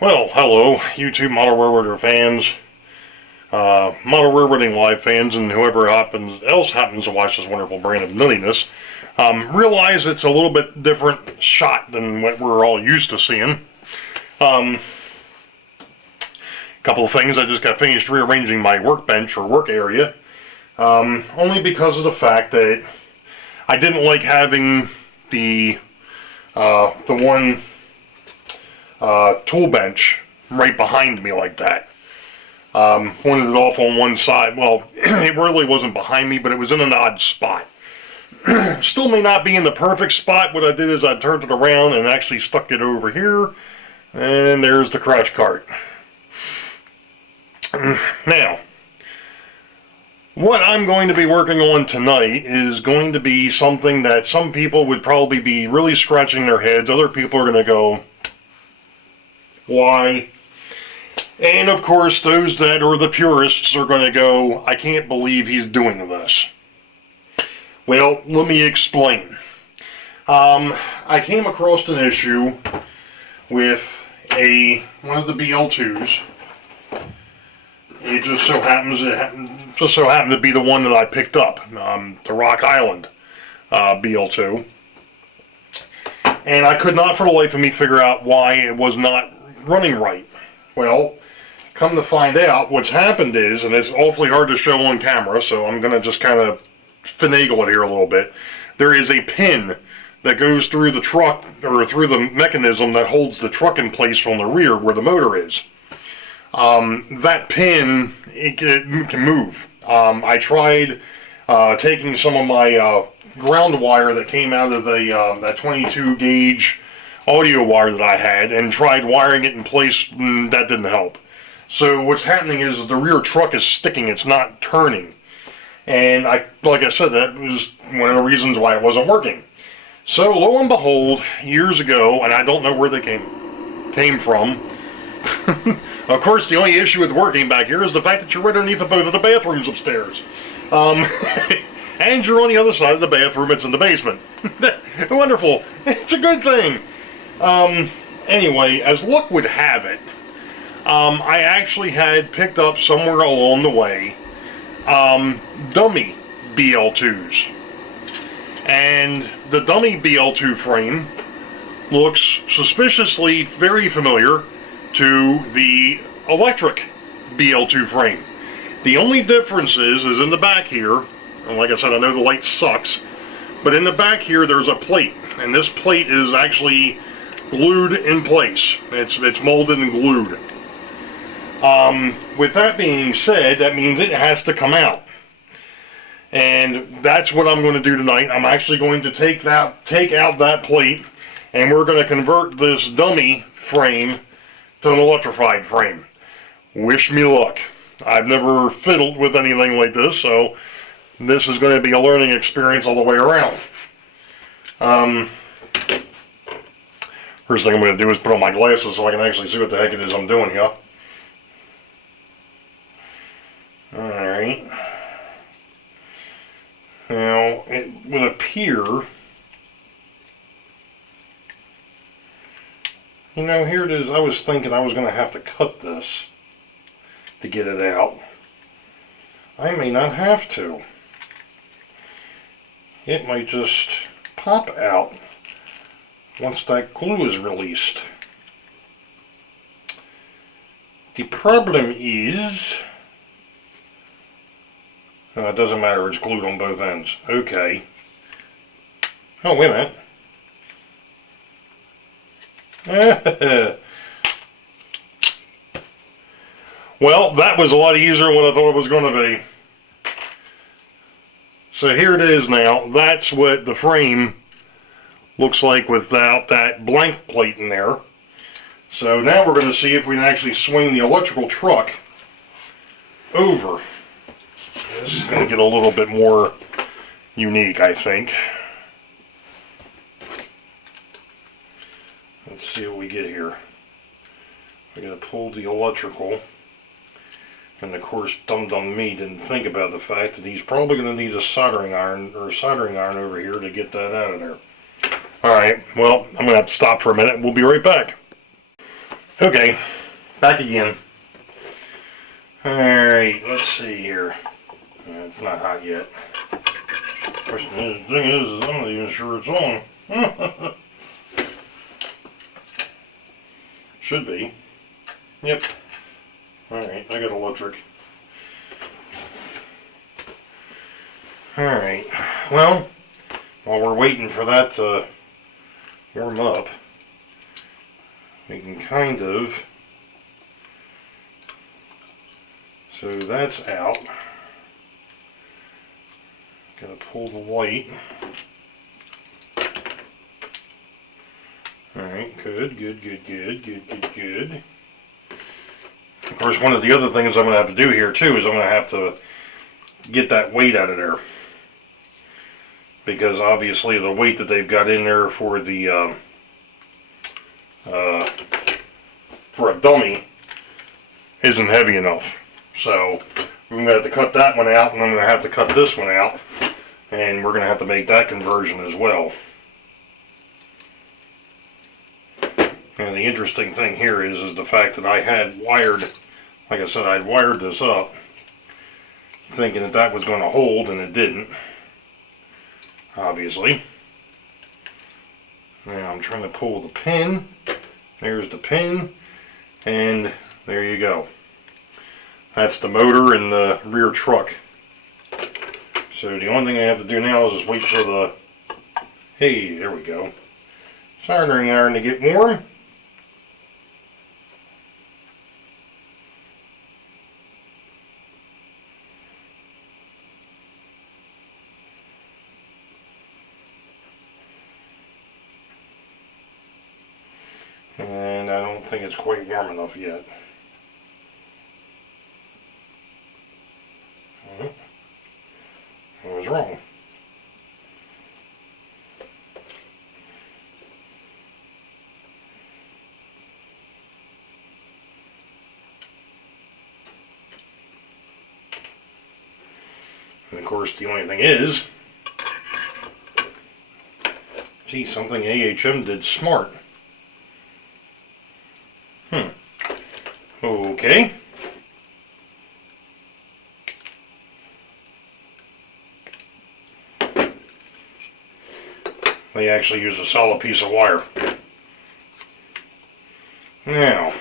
Well, hello, YouTube Model Railroader fans, Model Railroading Live fans, and whoever else happens to watch this wonderful brand of nuttiness. Realize it's a little bit different shot than what we're all used to seeing. Couple of things, I just got finished rearranging my workbench or work area, only because of the fact that I didn't like having the one tool bench right behind me like that. Wanted it off on one side. Well, it really wasn't behind me, but it was in an odd spot. Still may not be in the perfect spot. What I did is I turned it around and actually stuck it over here, and there's the crash cart. Now, what I'm going to be working on tonight is going to be something that some people would probably be really scratching their heads. Other people are going to go, why? And of course, those that are the purists are going to go, I can't believe he's doing this. Well, let me explain. I came across an issue with one of the BL2s. It just so happened to be the one that I picked up, the Rock Island BL2. And I could not for the life of me figure out why it was not running right. Well, come to find out, what's happened is, and it's awfully hard to show on camera, so I'm going to just kind of finagle it here a little bit. There is a pin that goes through the truck, or through the mechanism that holds the truck in place from the rear where the motor is. That pin, it can move. I tried taking some of my ground wire that came out of that 22 gauge audio wire that I had and tried wiring it in place, and that didn't help. So what's happening is the rear truck is sticking, it's not turning. And like I said, that was one of the reasons why it wasn't working. So lo and behold, years ago, and I don't know where they came from. Of course, the only issue with working back here is the fact that you're right underneath both of the bathrooms upstairs. And you're on the other side of the bathroom, it's in the basement. Wonderful. It's a good thing. Anyway, as luck would have it, I actually had picked up somewhere along the way dummy BL2s. And the dummy BL2 frame looks suspiciously very familiar to the electric BL2 frame. The only difference is in the back here, and like I said, I know the light sucks, but in the back here there's a plate, and this plate is actually glued in place. It's molded and glued. With that being said, that means it has to come out. And that's what I'm going to do tonight. I'm actually going to take out that plate, and we're going to convert this dummy frame to an electrified frame. Wish me luck. I've never fiddled with anything like this, so this is going to be a learning experience all the way around. First thing I'm going to do is put on my glasses so I can actually see what the heck it is I'm doing here. Alright. Now, it would appear, you know, here it is. I was thinking I was going to have to cut this to get it out. I may not have to. It might just pop out once that glue is released. The problem is, no, it doesn't matter, it's glued on both ends. Okay. Oh, wait a minute. Well, that was a lot easier than what I thought it was going to be. So here it is now. That's what the frame looks like without that blank plate in there. So now we're going to see if we can actually swing the electrical truck over. This is going to get a little bit more unique, I think. Let's see what we get here. We're going to pull the electrical. And of course, dum-dum me didn't think about the fact that he's probably going to need a soldering iron over here to get that out of there. Alright, well, I'm going to have to stop for a minute. We'll be right back. Okay, back again. Alright, let's see here. Yeah, it's not hot yet. Question is, the thing is, I'm not even sure it's on. Should be. Yep. Alright, I got electric. Alright, well, while we're waiting for that to warm up, we can kind of, so that's out. Gotta pull the light. Alright, good. Of course, one of the other things I'm going to have to do here too is I'm going to have to get that weight out of there. Because obviously the weight that they've got in there for the for a dummy isn't heavy enough. So I'm going to have to cut that one out, and I'm going to have to cut this one out, and we're going to have to make that conversion as well. And the interesting thing here is the fact that I had wired, like I said, I'd wired this up thinking that that was going to hold, and it didn't, obviously. Now I'm trying to pull the pin. There's the pin, and there you go. That's the motor in the rear truck. So the only thing I have to do now is just wait for the, hey, there we go, soldering iron to get warm. And I don't think it's quite warm enough yet. I was wrong. And of course, the only thing is, gee, something AHM did smart. Okay. They actually use a solid piece of wire. Now,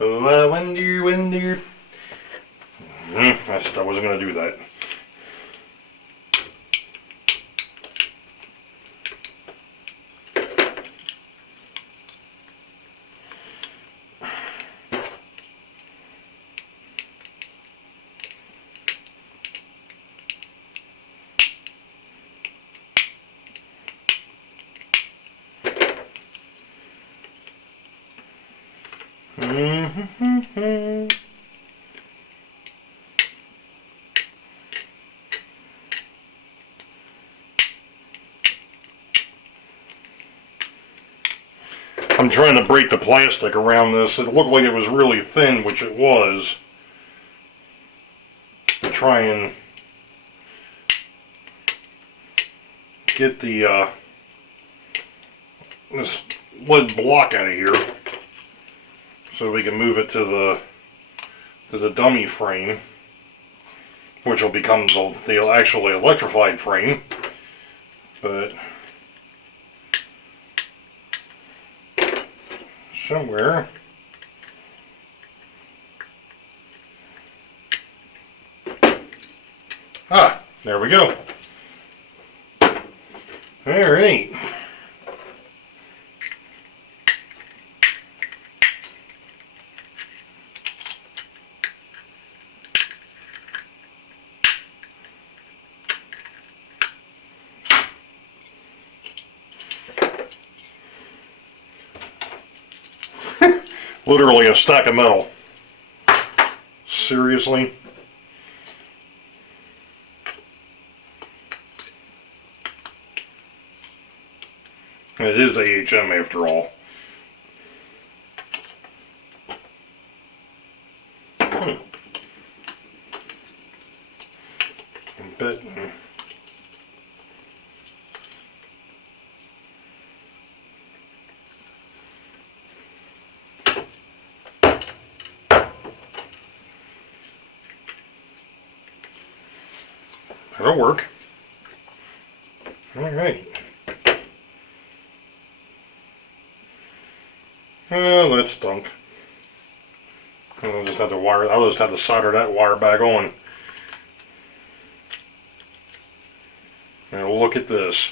oh, I wonder. I said I wasn't going to do that. I'm trying to break the plastic around this. It looked like it was really thin, which it was. To try and get the this lead block out of here, so we can move it to the dummy frame, which will become the actually electrified frame. But somewhere there we go. All right. Literally a stack of metal. Seriously? It is AHM after all. But That'll work. Alright. Well, that stunk. I'll just have to solder that wire back on. Now look at this.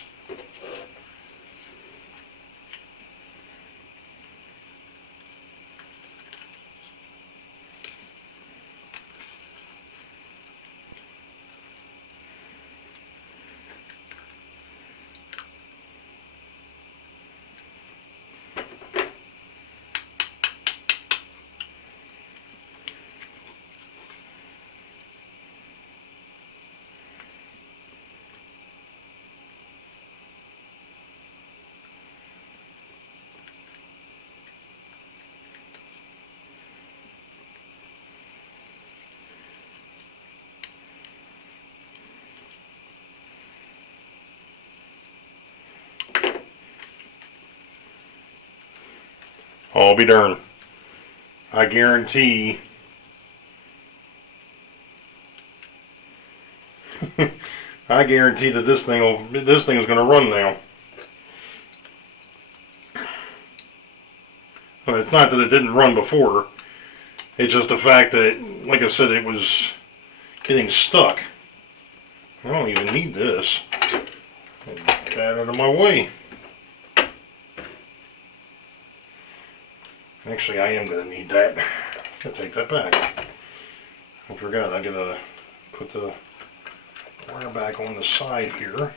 I'll be darned. I guarantee I guarantee that this thing is going to run now. But it's not that it didn't run before. It's just the fact that, like I said, it was getting stuck. I don't even need this. Get that out of my way. Actually, I am going to need that. I'll take that back. I forgot, I gotta put the wire back on the side here.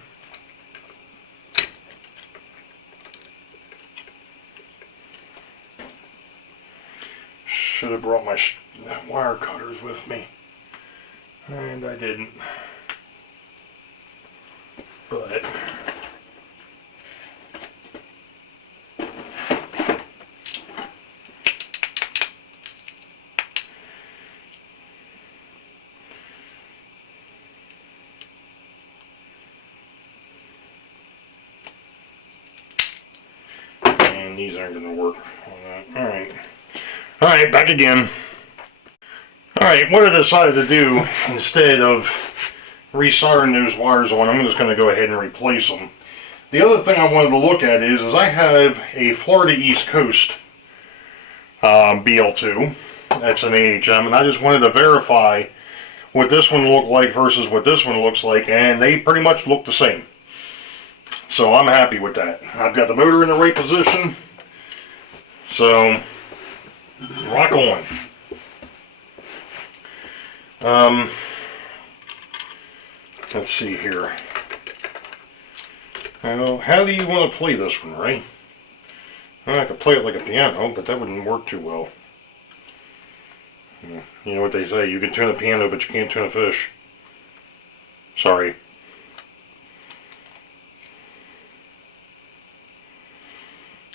Should have brought my wire cutters with me, and I didn't. But these aren't going to work on that. Alright. Alright, back again. Alright, what I decided to do instead of resoldering those wires on, I'm just going to go ahead and replace them. The other thing I wanted to look at is I have a Florida East Coast BL2. That's an AHM, and I just wanted to verify what this one looked like versus what this one looks like, and they pretty much look the same. So I'm happy with that. I've got the motor in the right position. So, rock on. Let's see here. Now, how do you want to play this one, right? Well, I could play it like a piano, but that wouldn't work too well. You know what they say, you can tune a piano, but you can't tune a fish. Sorry.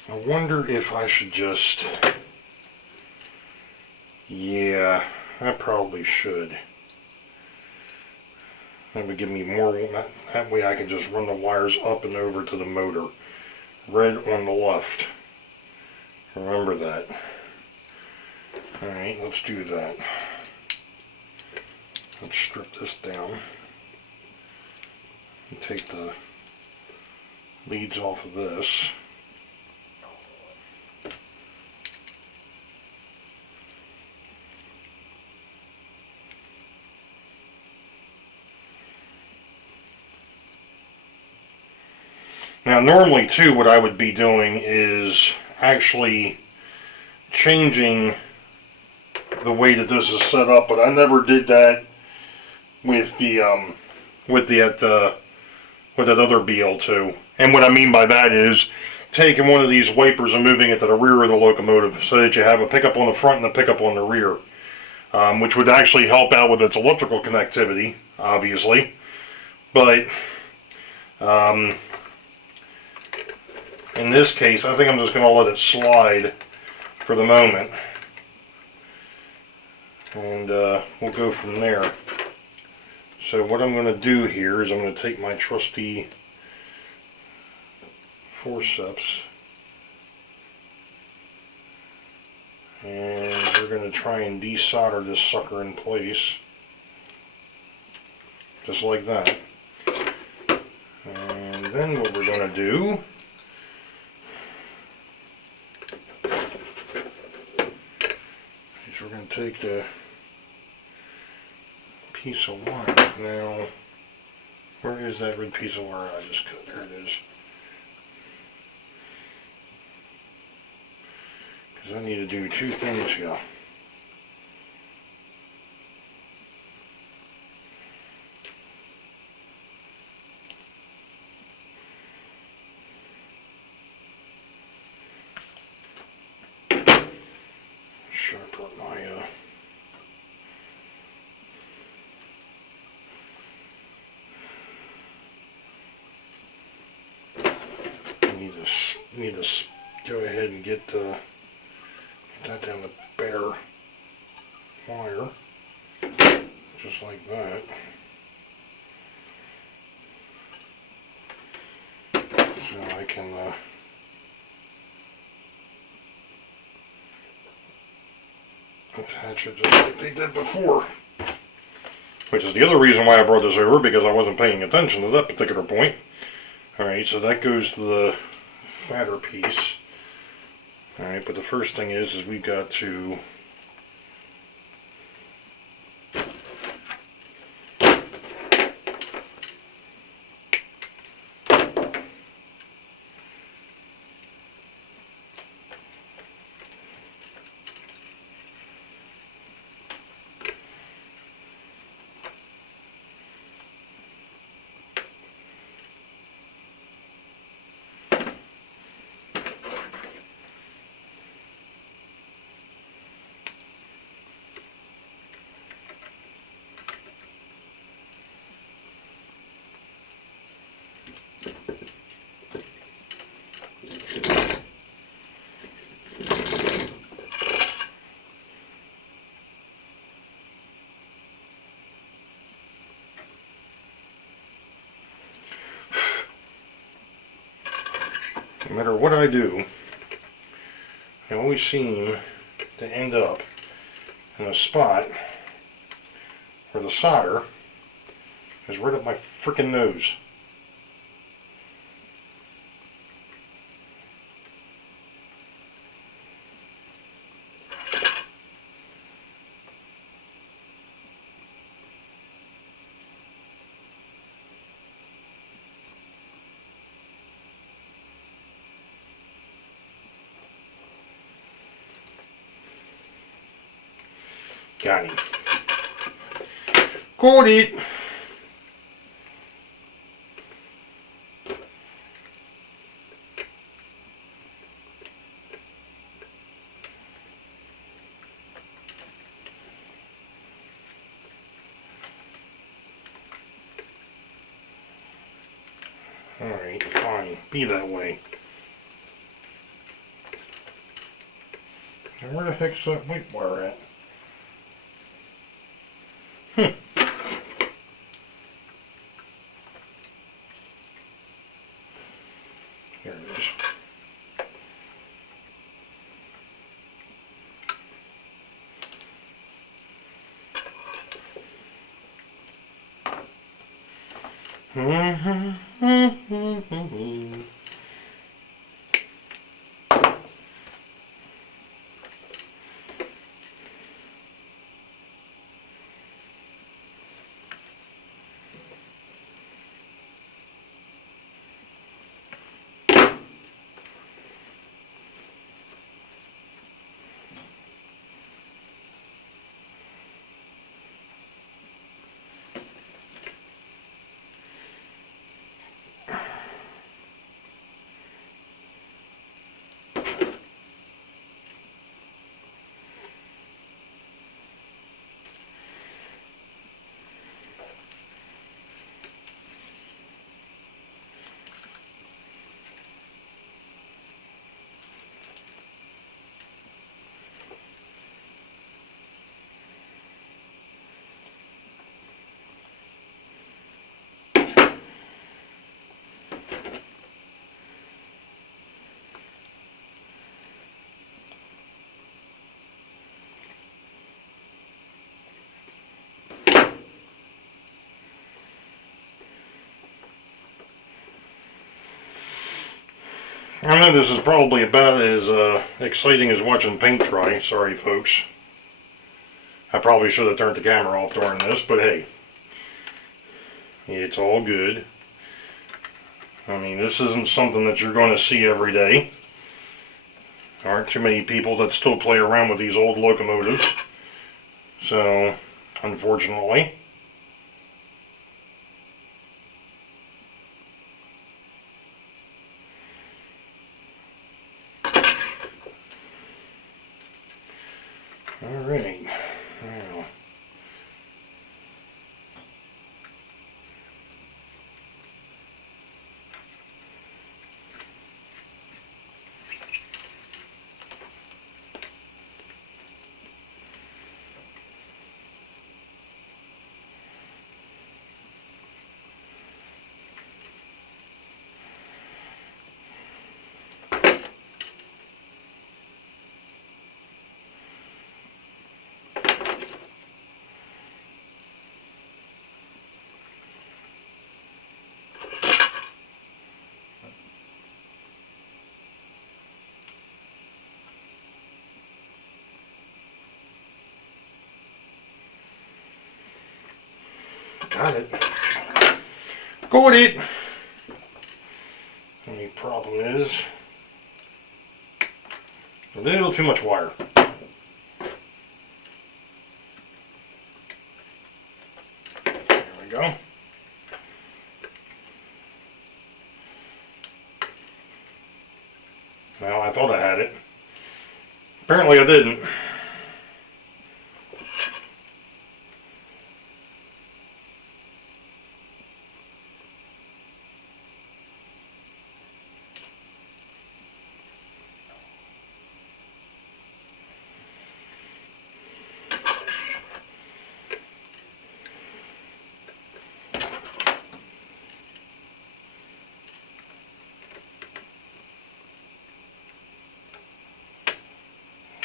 I wonder if I should just... Yeah, I probably should. That would give me more... That way I can just run the wires up and over to the motor. Red on the left. Remember that. Alright, let's do that. Let's strip this down. And take the leads off of this. Now normally too, what I would be doing is actually changing the way that this is set up, but I never did that with the with that other BL2. And what I mean by that is taking one of these wipers and moving it to the rear of the locomotive so that you have a pickup on the front and a pickup on the rear, which would actually help out with its electrical connectivity, obviously. But in this case, I think I'm just going to let it slide for the moment. And we'll go from there. So what I'm going to do here is I'm going to take my trusty forceps and we're going to try and desolder this sucker in place. Just like that. then what we're going to do is we're going to take the piece of wire. Now, where is that red piece of wire I just cut? There it is. Because I need to do two things here. Sharpen my need to go ahead and get that down the bare wire, just like that. So I can attach it just like they did before. Which is the other reason why I brought this over, because I wasn't paying attention to that particular point. Alright, so that goes to the fatter piece. Alright, but the first thing is we've got to no matter what I do, I always seem to end up in a spot where the solder is right up my frickin' nose. Got it. Got it. Alright, fine. Be that way. Now where the heck's that white wire at? There it is. I know this is probably about as exciting as watching paint dry. Sorry, folks. I probably should have turned the camera off during this, but hey, it's all good. I mean, this isn't something that you're going to see every day. There aren't too many people that still play around with these old locomotives. So, unfortunately. Alright. Now. Got it. Got it. Only problem is a little too much wire. There we go. Well, I thought I had it. Apparently I didn't.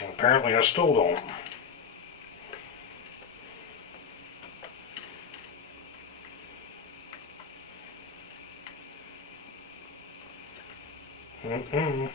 Apparently I still don't. Mm-mm.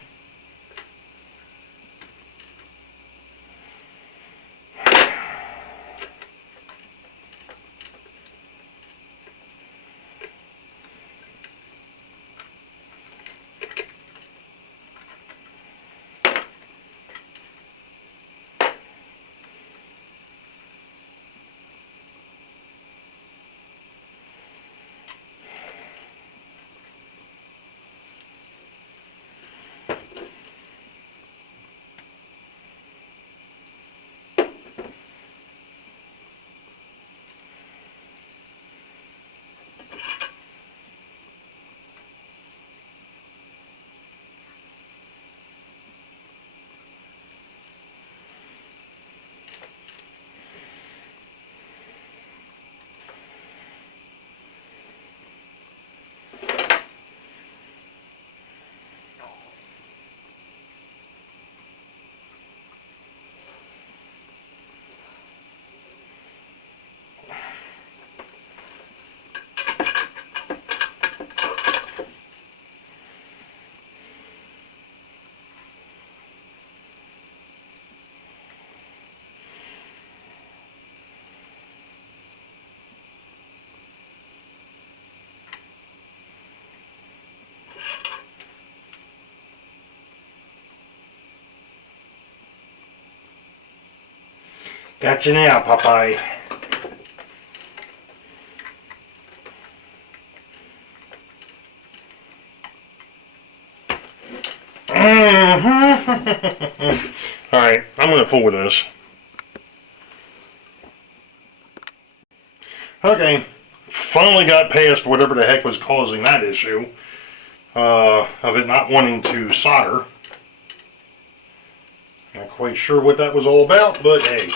Gotcha now, Popeye. Alright, I'm going to fool with this. Okay, finally got past whatever the heck was causing that issue of it not wanting to solder. Not quite sure what that was all about, but hey.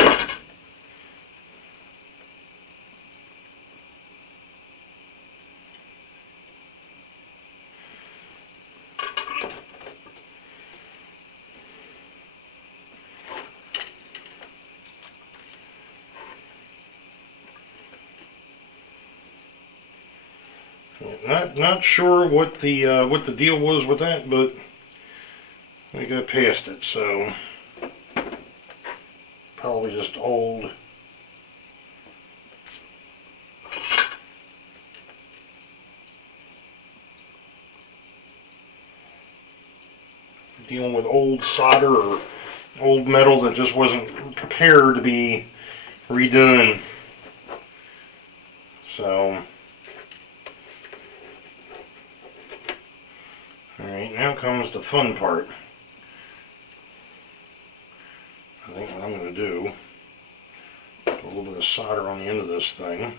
Not sure what the deal was with that, but we go past it, so probably just old dealing with old solder or old metal that just wasn't prepared to be redone. So, alright, now comes the fun part. I think what I'm going to do, put a little bit of solder on the end of this thing.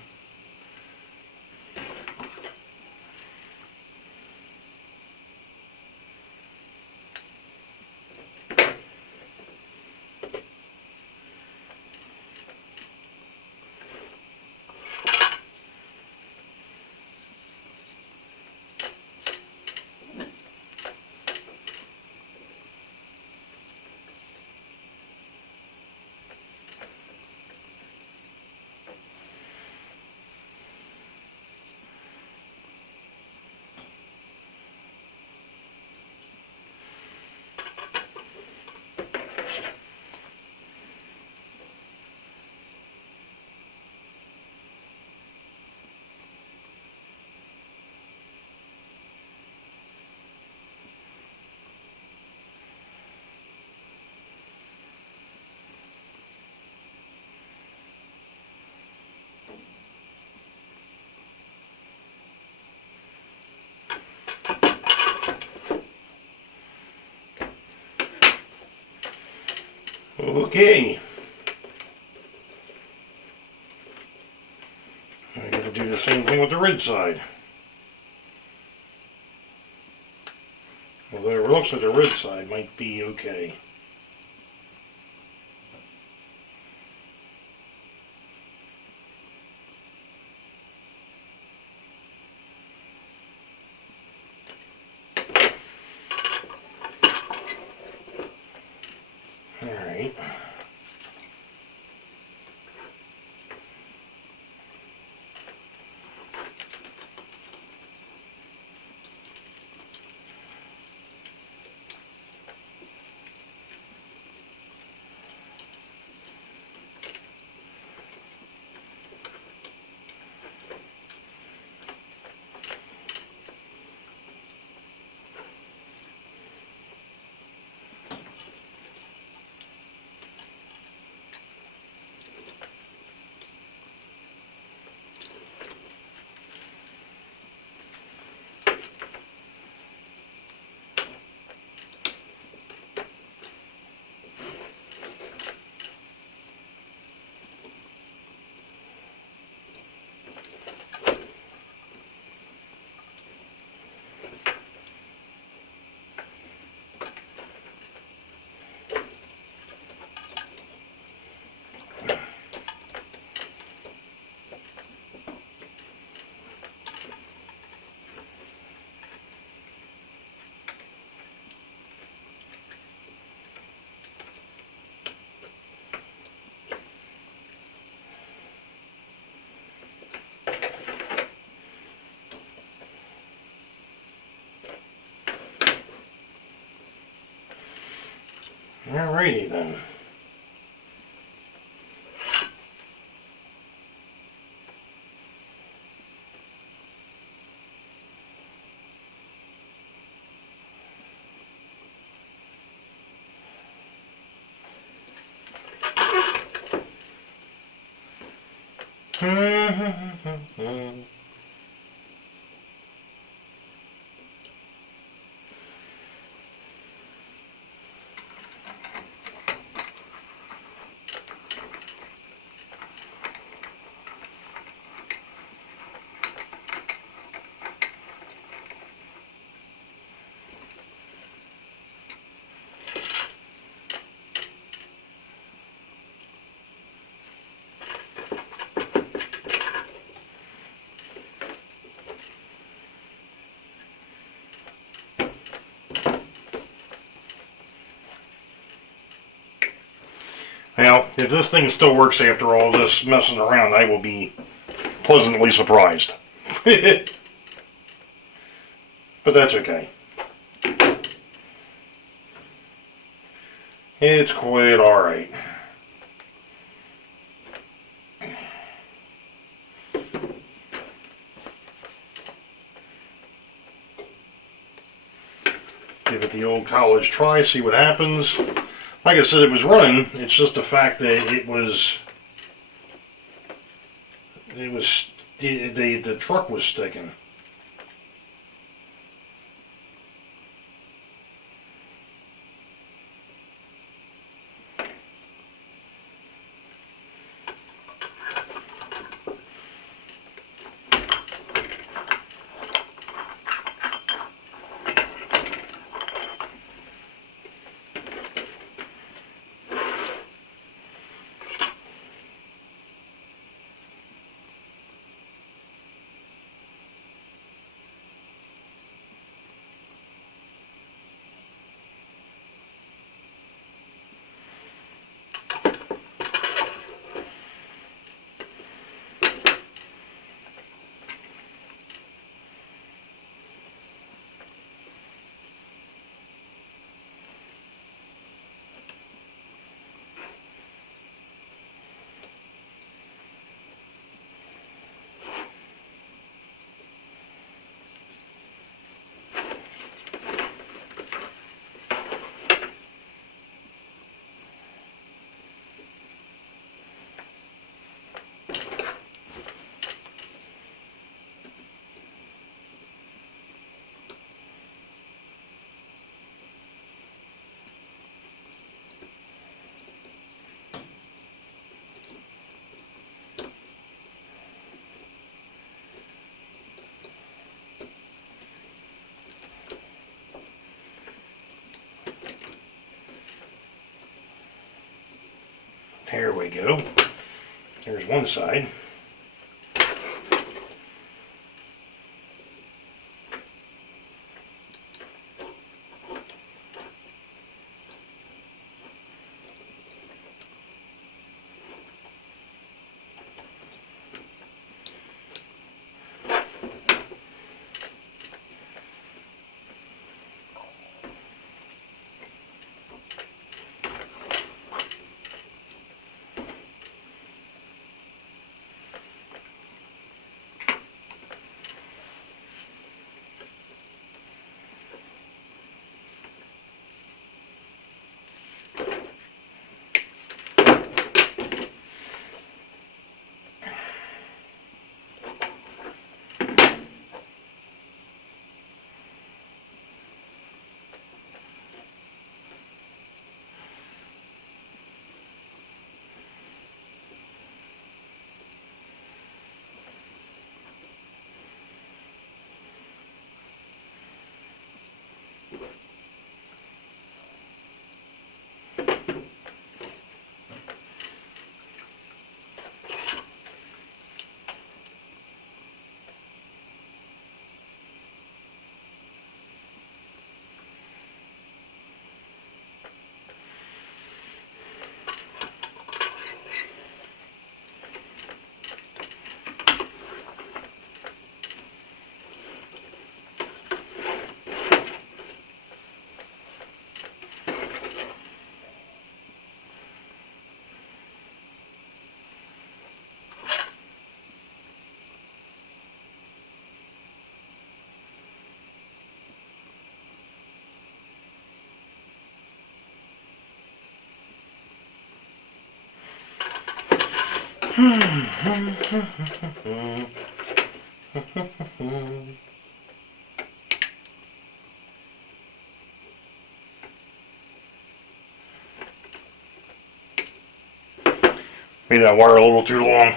Okay. I gotta do the same thing with the red side. Although it looks like the red side might be okay. Alright. Alrighty then. Now, if this thing still works after all this messing around, I will be pleasantly surprised. But that's okay. It's quite alright. Give it the old college try, see what happens. Like I said, it was running. It's just the fact that the truck was sticking. There we go. There's one side. Made that wire a little too long.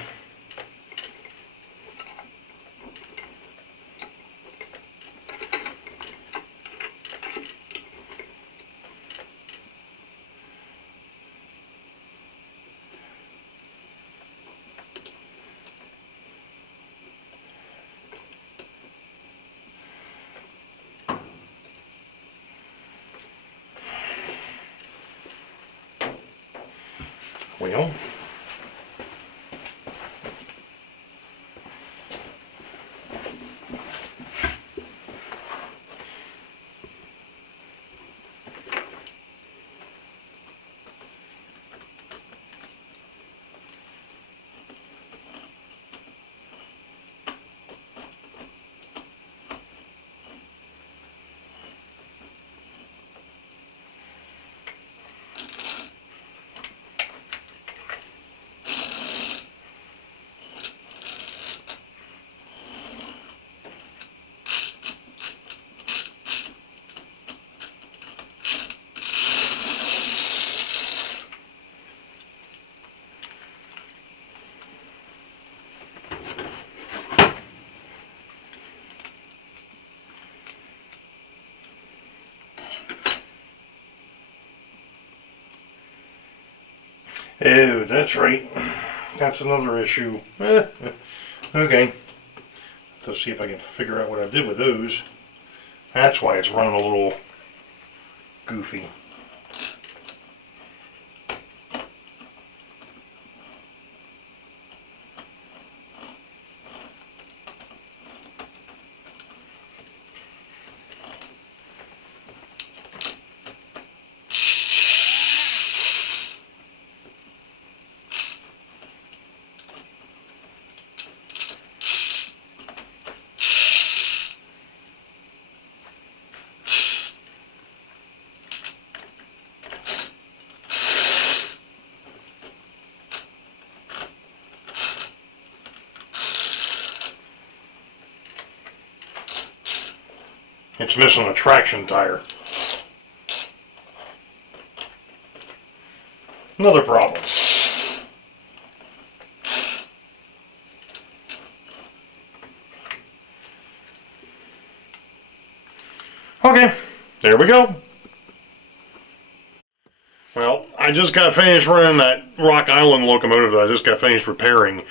Well, Oh, that's right. That's another issue. Okay. Let's see if I can figure out what I did with those. That's why it's running a little goofy. It's missing a traction tire. Another problem. Okay, there we go. Well, I just got finished running that Rock Island locomotive that I just got finished repairing.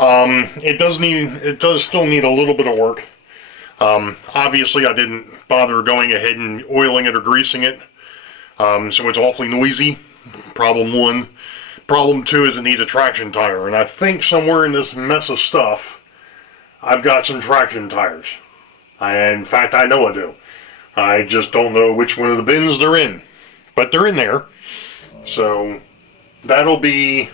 It does still need a little bit of work. Obviously I didn't bother going ahead and oiling it or greasing it, so it's awfully noisy. Problem one. Problem two is it needs a traction tire, and I think somewhere in this mess of stuff I've got some traction tires. In fact, I know I do. I just don't know which one of the bins they're in, but they're in there. So that'll be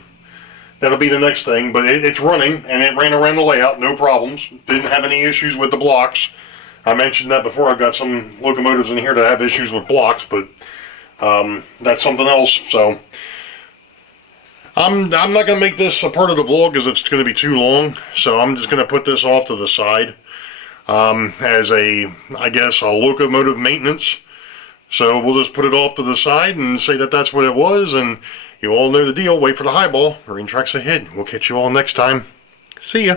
the next thing. But it's running, and it ran around the layout, no problems. Didn't have any issues with the blocks. I mentioned that before. I've got some locomotives in here that have issues with blocks, but that's something else. So I'm not going to make this a part of the vlog because it's going to be too long. So I'm just going to put this off to the side as I guess a locomotive maintenance. So we'll just put it off to the side and say that that's what it was, and you all know the deal. Wait for the highball. Green Tracks ahead. We'll catch you all next time. See ya.